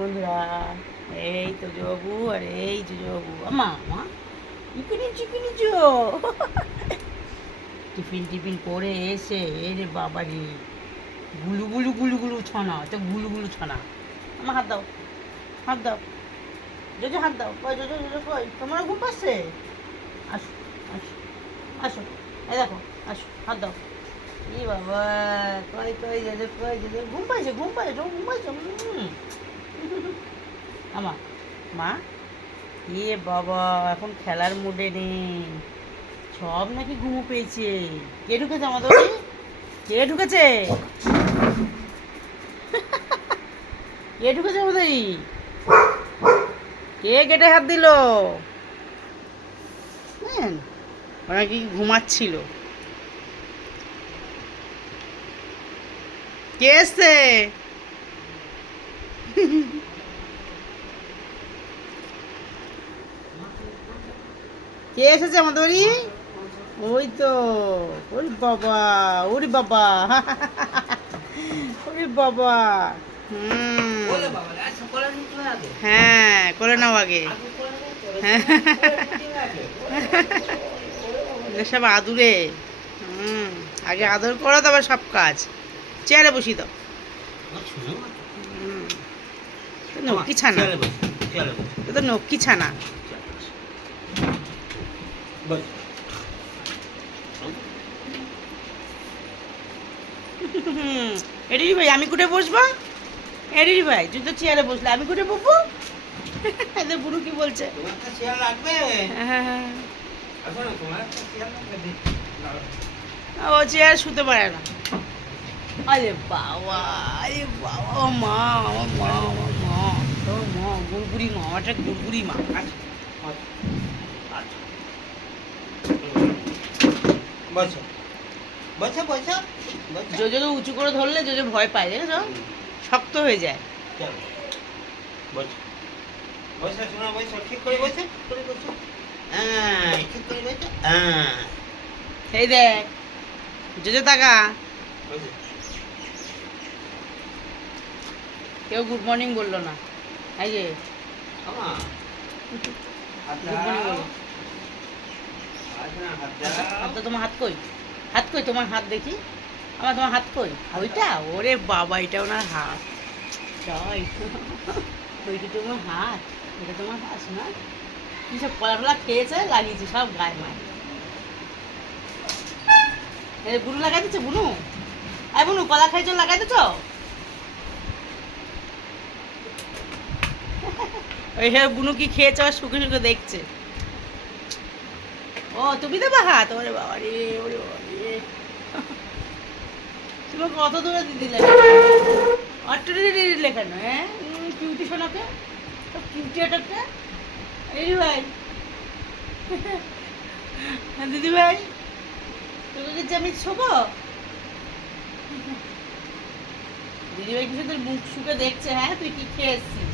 বন্ধুরা, এই তো জবু আর এই যে জবু আমা মা চিকেনি টিফিন টিফিন করে এসে এরে বাবা রে গুলু গুলু গুলু গুলু ছানা, তো গুলু গুলু ছানা। আমার হাত দাও, হাত দাও, জোজো হাত দাও। কই জোজো, জোজো কই? তোমার ঘুম পাচ্ছে? আসো আসো আসো, এই দেখো, আসো হাত দাও। ই বাবা, কই কই জোজো, কই জোজো? ঘুম পাইছে, ঘুম পাইছে, ঘুম পাইছে। আমা মা, এ বাবা এখন খেলার মুডে নেই, সব নাকি ঘুমো পেয়েছে। কে ঢুকেছে আমাদের বাড়ি? কে ঢুকেছে? কে ঢুকেছে আমাদের বাড়ি? কে গেটে হাত দিল? ওরা কি ঘুমাচ্ছিল? কে এসছে? কে এসেছে আমাদের বাড়ি? ওই তো, ওরে বাবা, ওরে বাবা, ওরে বাবা। হ্যাঁ, করে নাও আগে। সব আদুরে। আগে আদর করো, তারপর সব কাজ। চেয়ারে বসি দাও। নক্কি ছানা, তো নক্কি ছানা। এডিরি ভাই, আমি কোথায় বসবো? এডিরি ভাই, তুই তো চেয়ারে বসলে, আমি কোথায় বসবো? এদের বুড়ো কি বলছে? ও চেয়ার শুতে পারে না। আরে বাবা, আরে বাবা, ও মা, আমার মা, আমার মা, তোর মা গুড়গুড়ি মা, একটা গুড়গুড়ি মা। বসো বসো বসো। জোজোকে উঁচু করে ধরলে জোজো ভয় পায়, জানিস, শক্ত হয়ে যায়। বসো বসো, শোনা বসো, ঠিক করে বসো, ঠিক করে বসো। হ্যাঁ, ঠিক করে বসো। হ্যাঁ, এই দেখ জোজো তাকা। বসো। কেউ গুড মর্নিং বললো না। এই যে আমা, হাত গুড মর্নিং বলো। হাত দাও, তোমার হাত কই? হাত কই তোমার? হাত দেখি আমার, তোমার হাত কই? ওইটা? ওরে বাবা, এটা ওনার হাত। তাই ওইটা তোমার হাত? এটা তোমার হাত না? কি সব কলা খেয়েছে, লাগিয়েছে সব গায়ে মায়ে। বুনু লাগাই দিচ্ছে, বুনু। এই বুনু, কলা খাইছো, লাগাই দিচ্ছ? ওই হ্যাঁ, বুনু কি খেয়েছে আর শুকে শুকে দেখছে। ও তুমি দেবা হাত? ওরে বাবা রে, ওরে বাবা রে, তুমি কত দূরে দিদিলে অট্টে কেন? হ্যাঁ, কিউটি শোনাকে, কিউটি আটাকে। এই ভাই, দিদি ভাই, তোকে কি আমি ছোবো? দিদি ভাই কিছু তোর মুখ শুকে দেখছে। হ্যাঁ, তুই কি খেয়েছিস,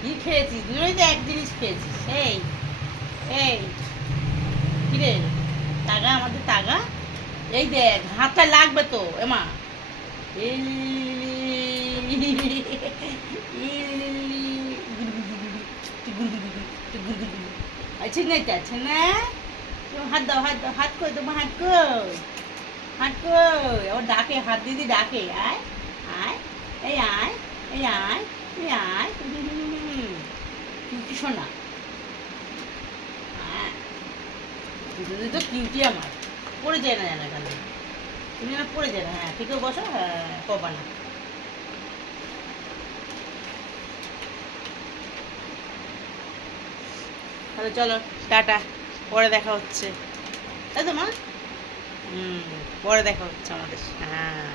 কি খেয়েছিস? দিদি ভাই তো এক জিনিস খেয়েছিস। এই এই কিরে তাগা, আমাদের তাগা, এই দেখ হাতটা লাগবে তো এমা। আছে না, আছে না? হাত দাও, হাত দাও, হাত কই তোমার? হাত কই? হাত কই? ও ডাকে, হাত দিদি ডাকে। আয় আয়, এই আয়, এই আয়, এই আয়। কিউটি শোনা, দিদি তো কিউটি আমার। পড়ে যায় না জানা কেন? তুমি আমার পড়ে যায় না। হ্যাঁ, ঠিক বসো। হ্যাঁ, কবা না। তাহলে চলো, টাটা, পরে দেখা হচ্ছে। তাই তো মা? পরে দেখা হচ্ছে আমাদের। হ্যাঁ।